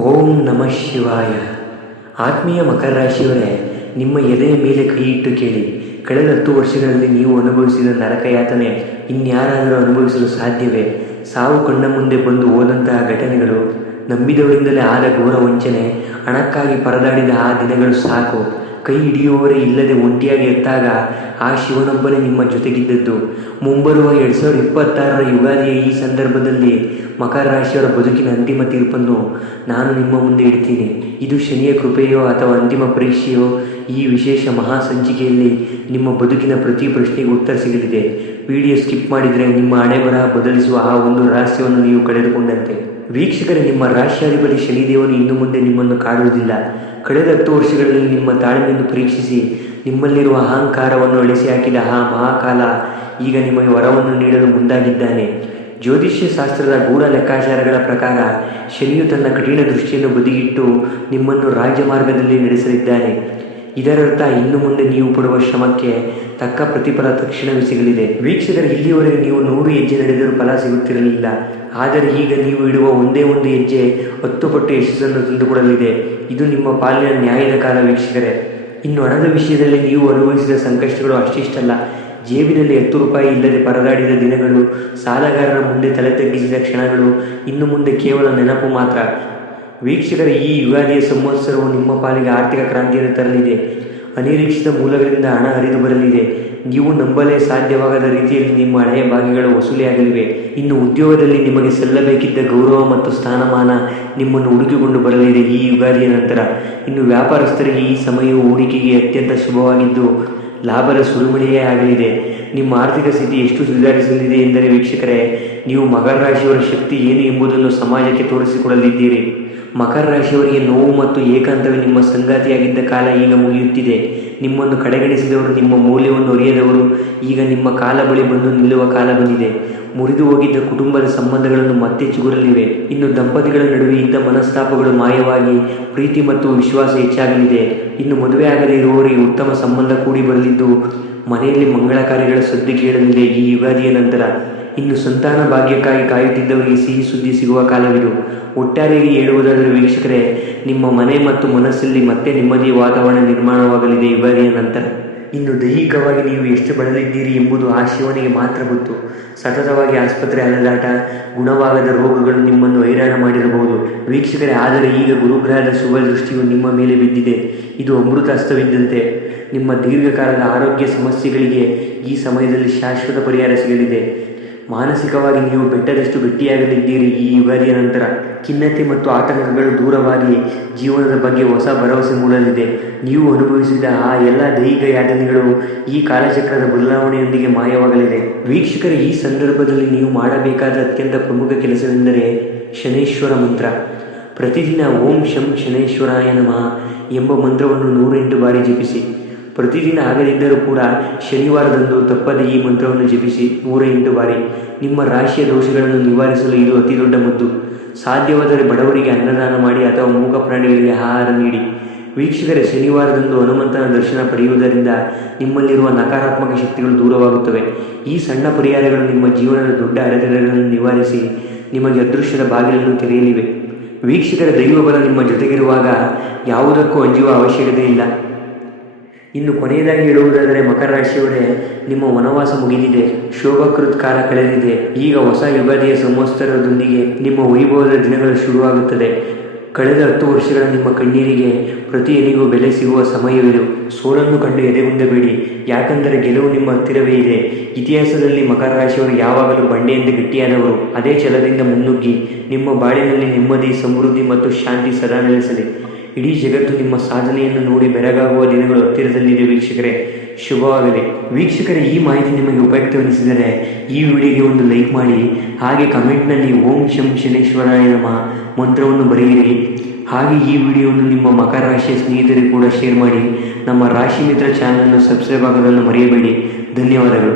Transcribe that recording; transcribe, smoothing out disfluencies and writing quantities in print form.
ಓಂ ನಮಃ ಶಿವಾಯ. ಆತ್ಮೀಯ ಮಕರ ರಾಶಿಯವರೇ, ನಿಮ್ಮ ಎದೆಯ ಮೇಲೆ ಕೈ ಇಟ್ಟು ಕೇಳಿ. ಕಳೆದ 10 ವರ್ಷಗಳಲ್ಲಿ ನೀವು ಅನುಭವಿಸಿದ ನರಕ ಯಾತನೆ ಇನ್ಯಾರಾದರೂ ಅನುಭವಿಸಲು ಸಾಧ್ಯವೇ? ಸಾವು ಕಣ್ಣ ಮುಂದೆ ಬಂದು ಹೋದಂತಹ ಘಟನೆಗಳು, ನಂಬಿದವರಿಂದಲೇ ಆದ ಘೋರ ವಂಚನೆ, ಹಣಕ್ಕಾಗಿ ಪರದಾಡಿದ ಆ ದಿನಗಳು ಸಾಕು. ಕೈ ಹಿಡಿಯುವವರೇ ಇಲ್ಲದೆ ಒಂಟಿಯಾಗಿ ಎತ್ತಾಗ ಆ ಶಿವನೊಬ್ಬನೇ ನಿಮ್ಮ ಜೊತೆಗಿದ್ದದ್ದು. ಮುಂಬರುವ 2026ರ ಯುಗಾದಿಯ ಈ ಸಂದರ್ಭದಲ್ಲಿ ಮಕರ ರಾಶಿಯವರ ಬದುಕಿನ ಅಂತಿಮ ತೀರ್ಪನ್ನು ನಾನು ನಿಮ್ಮ ಮುಂದೆ ಇಡ್ತೀನಿ. ಇದು ಶನಿಯ ಕೃಪೆಯೋ ಅಥವಾ ಅಂತಿಮ ಪರೀಕ್ಷೆಯೋ? ಈ ವಿಶೇಷ ಮಹಾ ಸಂಚಿಕೆಯಲ್ಲಿ ನಿಮ್ಮ ಬದುಕಿನ ಪ್ರತಿ ಪ್ರಶ್ನೆಗೆ ಉತ್ತರ ಸಿಗಲಿದೆ. ವಿಡಿಯೋ ಸ್ಕಿಪ್ ಮಾಡಿದರೆ ನಿಮ್ಮ ಹಣೆಬರಹ ಬದಲಿಸುವ ಆ ಒಂದು ರಹಸ್ಯವನ್ನು ನೀವು ಕಳೆದುಕೊಂಡಂತೆ. ವೀಕ್ಷಕರೇ, ನಿಮ್ಮ ರಾಶಿಯಾಧಿಪತಿ ಶನಿದೇವನು ಇನ್ನು ಮುಂದೆ ನಿಮ್ಮನ್ನು ಕಾಡುವುದಿಲ್ಲ. ಕಳೆದ 10 ವರ್ಷಗಳಲ್ಲಿ ನಿಮ್ಮ ತಾಳ್ಮೆಯನ್ನು ಪರೀಕ್ಷಿಸಿ ನಿಮ್ಮಲ್ಲಿರುವ ಅಹಂಕಾರವನ್ನು ಅಳಿಸಿ ಹಾಕಿದ ಆ ಮಹಾಕಾಲ ಈಗ ನಿಮಗೆ ವರವನ್ನು ನೀಡಲು ಮುಂದಾಗಿದ್ದಾನೆ. ಜ್ಯೋತಿಷ್ಯ ಶಾಸ್ತ್ರದ ಗೂಢ ಲೆಕ್ಕಾಚಾರಗಳ ಪ್ರಕಾರ ಶನಿಯು ತನ್ನ ಕಠಿಣ ದೃಷ್ಟಿಯನ್ನು ಬದಿಗಿಟ್ಟು ನಿಮ್ಮನ್ನು ರಾಜಮಾರ್ಗದಲ್ಲಿ ನಡೆಸಲಿದ್ದಾನೆ. ಇದರರ್ಥ ಇನ್ನು ಮುಂದೆ ನೀವು ಪಡುವ ಶ್ರಮಕ್ಕೆ ತಕ್ಕ ಪ್ರತಿಫಲ ತಕ್ಷಣವೇ ಸಿಗಲಿದೆ. ವೀಕ್ಷಕರು, ಇಲ್ಲಿಯವರೆಗೆ ನೀವು 100 ಹೆಜ್ಜೆ ನಡೆದರೂ ಫಲ ಸಿಗುತ್ತಿರಲಿಲ್ಲ. ಆದರೆ ಈಗ ನೀವು ಇಡುವ ಒಂದೇ ಒಂದು ಹೆಜ್ಜೆ 10 ಪಟ್ಟು ಯಶಸ್ಸನ್ನು ತಂದುಕೊಡಲಿದೆ. ಇದು ನಿಮ್ಮ ಪಾಲಿನ ನ್ಯಾಯದ ಕಾಲ ವೀಕ್ಷಕರೇ. ಇನ್ನು ಹಣದ ವಿಷಯದಲ್ಲಿ ನೀವು ಅನುಭವಿಸಿದ ಸಂಕಷ್ಟಗಳು ಅಷ್ಟಿಷ್ಟಲ್ಲ. ಜೇಬಿನಲ್ಲಿ 10 ರೂಪಾಯಿ ಇಲ್ಲದೆ ಪರದಾಡಿದ ದಿನಗಳು, ಸಾಲಗಾರರ ಮುಂದೆ ತಲೆ ತಗ್ಗಿಸಿದ ಕ್ಷಣಗಳು ಇನ್ನು ಮುಂದೆ ಕೇವಲ ನೆನಪು ಮಾತ್ರ. ವೀಕ್ಷಕರ, ಈ ಯುಗಾದಿಯ ಸಂವತ್ಸರವು ನಿಮ್ಮ ಪಾಲಿಗೆ ಆರ್ಥಿಕ ಕ್ರಾಂತಿಯನ್ನು ತರಲಿದೆ. ಅನಿರೀಕ್ಷಿತ ಮೂಲಗಳಿಂದ ಹಣ ಹರಿದು ಬರಲಿದೆ. ನೀವು ನಂಬಲೇ ಸಾಧ್ಯವಾಗದ ರೀತಿಯಲ್ಲಿ ನಿಮ್ಮ ಹಳೆಯ ಬಾಕಿಗಳು ವಸೂಲಿಯಾಗಲಿವೆ. ಇನ್ನು ಉದ್ಯೋಗದಲ್ಲಿ ನಿಮಗೆ ಸಲ್ಲಬೇಕಿದ್ದ ಗೌರವ ಮತ್ತು ಸ್ಥಾನಮಾನ ನಿಮ್ಮನ್ನು ಹುಡುಕಿಕೊಂಡು ಬರಲಿದೆ ಈ ಯುಗಾದಿಯ ನಂತರ. ಇನ್ನು ವ್ಯಾಪಾರಸ್ಥರಿಗೆ ಈ ಸಮಯವು ಹೂಡಿಕೆಗೆ ಅತ್ಯಂತ ಶುಭವಾಗಿದ್ದು ಲಾಭದ ಸುರಿಮಳೆಯೇ ಆಗಲಿದೆ. ನಿಮ್ಮ ಆರ್ಥಿಕ ಸ್ಥಿತಿ ಎಷ್ಟು ಸುಧಾರಿಸಲಿದೆ ಎಂದರೆ ವೀಕ್ಷಕರೇ, ನೀವು ಮಕರ ರಾಶಿಯವರ ಶಕ್ತಿ ಏನು ಎಂಬುದನ್ನು ಸಮಾಜಕ್ಕೆ ತೋರಿಸಿಕೊಡಲಿದ್ದೀರಿ. ಮಕರ ರಾಶಿಯವರಿಗೆ ನೋವು ಮತ್ತು ಏಕಾಂತವೇ ನಿಮ್ಮ ಸಂಗಾತಿಯಾಗಿದ್ದ ಕಾಲ ಈಗ ಮುಗಿಯುತ್ತಿದೆ. ನಿಮ್ಮನ್ನು ಕಡೆಗಣಿಸಿದವರು, ನಿಮ್ಮ ಮೌಲ್ಯವನ್ನು ಅರಿಯದವರು ಈಗ ನಿಮ್ಮ ಕಾಲ ಬಳಿ ಬಂದು ನಿಲ್ಲುವ ಕಾಲ ಬಂದಿದೆ. ಮುರಿದು ಹೋಗಿದ್ದ ಕುಟುಂಬದ ಸಂಬಂಧಗಳನ್ನು ಮತ್ತೆ ಚಿಗುರಲಿವೆ. ಇನ್ನು ದಂಪತಿಗಳ ನಡುವೆ ಇದ್ದ ಮನಸ್ತಾಪಗಳು ಮಾಯವಾಗಿ ಪ್ರೀತಿ ಮತ್ತು ವಿಶ್ವಾಸ ಹೆಚ್ಚಾಗಲಿದೆ. ಇನ್ನು ಮದುವೆ ಆಗದೇ ಇರುವವರಿಗೆ ಉತ್ತಮ ಸಂಬಂಧ ಕೂಡಿ ಬರಲಿದ್ದು ಮನೆಯಲ್ಲಿ ಮಂಗಳ ಕಾರ್ಯಗಳ ಸದ್ದು ಕೇಳಲಿದೆ ಈ ಯುಗಾದಿಯ ನಂತರ. ಇನ್ನು ಸಂತಾನ ಭಾಗ್ಯಕ್ಕಾಗಿ ಕಾಯುತ್ತಿದ್ದವರಿಗೆ ಸಿಹಿ ಸುದ್ದಿ ಸಿಗುವ ಕಾಲವಿದು. ಒಟ್ಟಾರೆಯಾಗಿ ಹೇಳುವುದಾದರೆ ವೀಕ್ಷಕರೇ, ನಿಮ್ಮ ಮನೆ ಮತ್ತು ಮನಸ್ಸಲ್ಲಿ ಮತ್ತೆ ನೆಮ್ಮದಿಯ ವಾತಾವರಣ ನಿರ್ಮಾಣವಾಗಲಿದೆ ಯುಗಾದಿಯ ನಂತರ. ಇನ್ನು ದೈಹಿಕವಾಗಿ ನೀವು ಎಷ್ಟು ಬಳಲಿದ್ದೀರಿ ಎಂಬುದು ಆ ಶಿವನಿಗೆ ಮಾತ್ರ ಗೊತ್ತು. ಸತತವಾಗಿ ಆಸ್ಪತ್ರೆ ಅಲೆದಾಟ, ಗುಣವಾಗದ ರೋಗಗಳು ನಿಮ್ಮನ್ನು ಹೈರಾಣ ಮಾಡಿರಬಹುದು ವೀಕ್ಷಕರೇ. ಆದರೆ ಈಗ ಗುರುಗ್ರಹದ ಶುಭ ದೃಷ್ಟಿಯು ನಿಮ್ಮ ಮೇಲೆ ಬಿದ್ದಿದೆ. ಇದು ಅಮೃತ ಹಸ್ತವಿದ್ದಂತೆ. ನಿಮ್ಮ ದೀರ್ಘಕಾಲದ ಆರೋಗ್ಯ ಸಮಸ್ಯೆಗಳಿಗೆ ಈ ಸಮಯದಲ್ಲಿ ಶಾಶ್ವತ ಪರಿಹಾರ ಸಿಗಲಿದೆ. ಮಾನಸಿಕವಾಗಿ ನೀವು ಬೆಟ್ಟದಷ್ಟು ಗಟ್ಟಿಯಾಗಲಿದ್ದೀರಿ ಈ ಯುಗಾದಿಯ ನಂತರ. ಖಿನ್ನತೆ ಮತ್ತು ಆತಂಕಗಳು ದೂರವಾಗಿ ಜೀವನದ ಬಗ್ಗೆ ಹೊಸ ಭರವಸೆ ಮೂಡಲಿದೆ. ನೀವು ಅನುಭವಿಸಿದ ಆ ಎಲ್ಲ ದೈಹಿಕ ಯಾತನೆಗಳು ಈ ಕಾಲಚಕ್ರದ ಬದಲಾವಣೆಯೊಂದಿಗೆ ಮಾಯವಾಗಲಿದೆ. ವೀಕ್ಷಕರೇ, ಈ ಸಂದರ್ಭದಲ್ಲಿ ನೀವು ಮಾಡಬೇಕಾದ ಅತ್ಯಂತ ಪ್ರಮುಖ ಕೆಲಸವೆಂದರೆ ಶನೈಶ್ವರ ಮಂತ್ರ. ಪ್ರತಿದಿನ ಓಂ ಶಂ ಶನೈಶ್ವರಾಯ ನಮಃ ಎಂಬ ಮಂತ್ರವನ್ನು 108 ಬಾರಿ ಜಪಿಸಿ. ಪ್ರತಿದಿನ ಆಗದಿದ್ದರೂ ಕೂಡ ಶನಿವಾರದಂದು ತಪ್ಪದೆ ಈ ಮಂತ್ರವನ್ನು ಜಪಿಸಿ 108 ಬಾರಿ. ನಿಮ್ಮ ರಾಶಿಯ ದೋಷಗಳನ್ನು ನಿವಾರಿಸಲು ಇದು ಅತಿ ದೊಡ್ಡ ಮದ್ದು. ಸಾಧ್ಯವಾದರೆ ಬಡವರಿಗೆ ಅನ್ನದಾನ ಮಾಡಿ ಅಥವಾ ಮೂಕ ಪ್ರಾಣಿಗಳಿಗೆ ಆಹಾರ ನೀಡಿ. ವೀಕ್ಷಕರೇ, ಶನಿವಾರದಂದು ಹನುಮಂತನ ದರ್ಶನ ಪಡೆಯುವುದರಿಂದ ನಿಮ್ಮಲ್ಲಿರುವ ನಕಾರಾತ್ಮಕ ಶಕ್ತಿಗಳು ದೂರವಾಗುತ್ತವೆ. ಈ ಸಣ್ಣ ಪರಿಹಾರಗಳು ನಿಮ್ಮ ಜೀವನದ ದೊಡ್ಡ ಅಡೆತಡೆಗಳನ್ನು ನಿವಾರಿಸಿ ನಿಮಗೆ ಅದೃಷ್ಟದ ಬಾಗಿಲನ್ನು ತೆರೆಯಲಿವೆ. ವೀಕ್ಷಕರ, ದೈವಬಲ ನಿಮ್ಮ ಜೊತೆಗಿರುವಾಗ ಯಾವುದಕ್ಕೂ ಅಂಜುವ ಅವಶ್ಯಕತೆ ಇಲ್ಲ. ಇನ್ನು ಕೊನೆಯದಾಗಿ ಹೇಳುವುದಾದರೆ ಮಕರ ರಾಶಿಯವರೇ, ನಿಮ್ಮ ವನವಾಸ ಮುಗಿದಿದೆ. ಶೋಭಕೃತ್ ಕಾಲ ಕಳೆದಿದೆ. ಈಗ ಹೊಸ ಯುಗಾದಿಯ ಸಂವತ್ಸರದೊಂದಿಗೆ ನಿಮ್ಮ ವೈಭವದ ದಿನಗಳು ಶುರುವಾಗುತ್ತದೆ. ಕಳೆದ 10 ವರ್ಷಗಳ ನಿಮ್ಮ ಕಣ್ಣೀರಿಗೆ ಪ್ರತಿಯೊಂದಿಗೂ ಬೆಲೆ ಸಿಗುವ ಸಮಯವಿದು. ಸೋಲನ್ನು ಕಂಡು ಎದೆಗುಂದಬೇಡಿ, ಯಾಕಂದರೆ ಗೆಲುವು ನಿಮ್ಮ ಹತ್ತಿರವೇ ಇದೆ. ಇತಿಹಾಸದಲ್ಲಿ ಮಕರ ರಾಶಿಯವರು ಯಾವಾಗಲೂ ಬಂಡೆಯಂತೆ ಗಟ್ಟಿಯಾದವರು. ಅದೇ ಛಲದಿಂದ ಮುನ್ನುಗ್ಗಿ ನಿಮ್ಮ ಬಾಳಿನಲ್ಲಿ ನೆಮ್ಮದಿ, ಸಮೃದ್ಧಿ ಮತ್ತು ಶಾಂತಿ ಸದಾ ನೆಲೆಸಲಿ. ಇಡೀ ಜಗತ್ತು ನಿಮ್ಮ ಸಾಧನೆಯನ್ನು ನೋಡಿ ಬೆರಗಾಗುವ ದಿನಗಳು ಹತ್ತಿರದಲ್ಲಿದೆ ವೀಕ್ಷಕರೇ. ಶುಭವಾಗಲಿ. ವೀಕ್ಷಕರೇ, ಈ ಮಾಹಿತಿ ನಿಮಗೆ ಉಪಯುಕ್ತವೆನಿಸಿದರೆ ಈ ವಿಡಿಯೋಗೆ ಒಂದು ಲೈಕ್ ಮಾಡಿ. ಹಾಗೆ ಕಮೆಂಟ್ನಲ್ಲಿ ಓಂ ಶಂ ಶನೇಶ್ವರಾಯ ನಮಃ ಮಂತ್ರವನ್ನು ಬರೆಯಿರಿ. ಹಾಗೆ ಈ ವಿಡಿಯೋವನ್ನು ನಿಮ್ಮ ಮಕರ ರಾಶಿಯ ಸ್ನೇಹಿತರಿಗೆ ಕೂಡ ಶೇರ್ ಮಾಡಿ. ನಮ್ಮ ರಾಶಿ ಮಿತ್ರ ಚಾನಲನ್ನು ಸಬ್ಸ್ಕ್ರೈಬ್ ಆಗೋದನ್ನು ಮರೆಯಬೇಡಿ. ಧನ್ಯವಾದಗಳು.